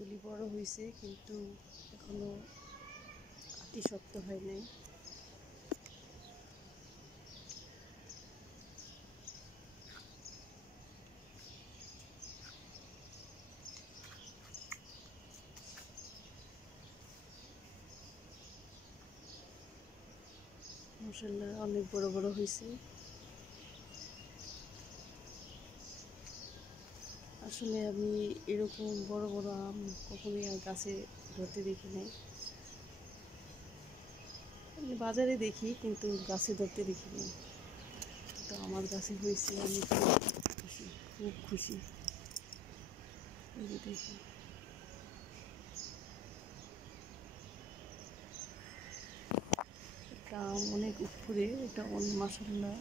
আমগুলি বড় হয়েছে কিন্তু এখনো আটি শক্ত হয় নাই। মাশাআল্লাহ অনেক বড় বড় হয়েছে। আসলে আমি এরকম বড় বড় আম কখনোই আর গাছে ধরতে দেখি নাই। আমি বাজারে দেখি কিন্তু গাছে ধরতে দেখি নাই। তো আমার গাছে হয়েছে, আমি খুশি, খুব খুশি। এই যে দেখি, একটা আম অনেক উপরে, এটা মাশাআল্লাহ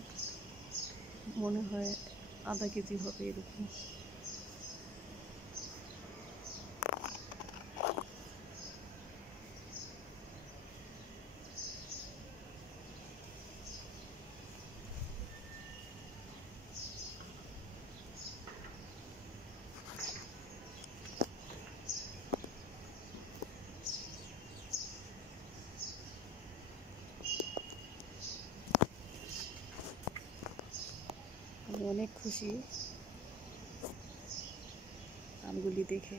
মনে হয় আধা কেজি হবে এরকম। আমি অনেক খুশি আমগুলি দেখে।